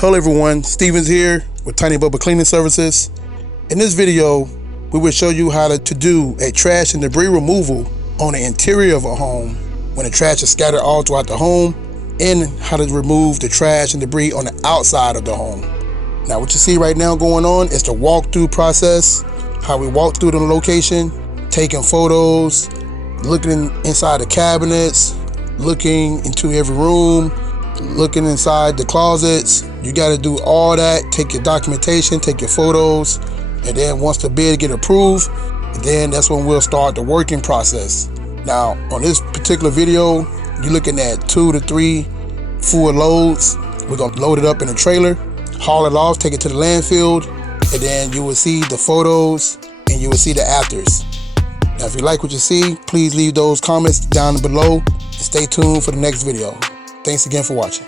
Hello everyone, Stevens here with Tiny Bubble Cleaning Services. In this video, we will show you how to do a trash and debris removal on the interior of a home when the trash is scattered all throughout the home, and how to remove the trash and debris on the outside of the home. Now what you see right now going on is the walkthrough process, how we walk through the location, taking photos, looking inside the cabinets, looking into every room, looking inside the closets. You got to do all that, take your documentation, take your photos, and then once the bid get approved, then that's when we'll start the working process. Now on this particular video, you're looking at 2 to 3 full loads. We're going to load it up in a trailer, haul it off, take it to the landfill, and then you will see the photos and you will see the afters. Now if you like what you see, please leave those comments down below and stay tuned for the next video. Thanks again for watching.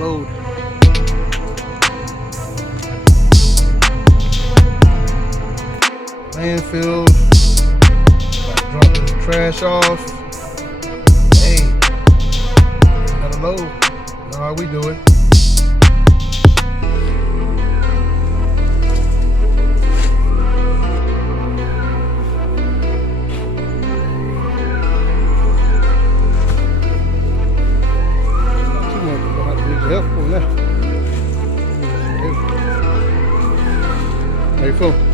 load. Landfill. Drop this trash off. Hey, another load. Know how we do it. Help on that. How you feel?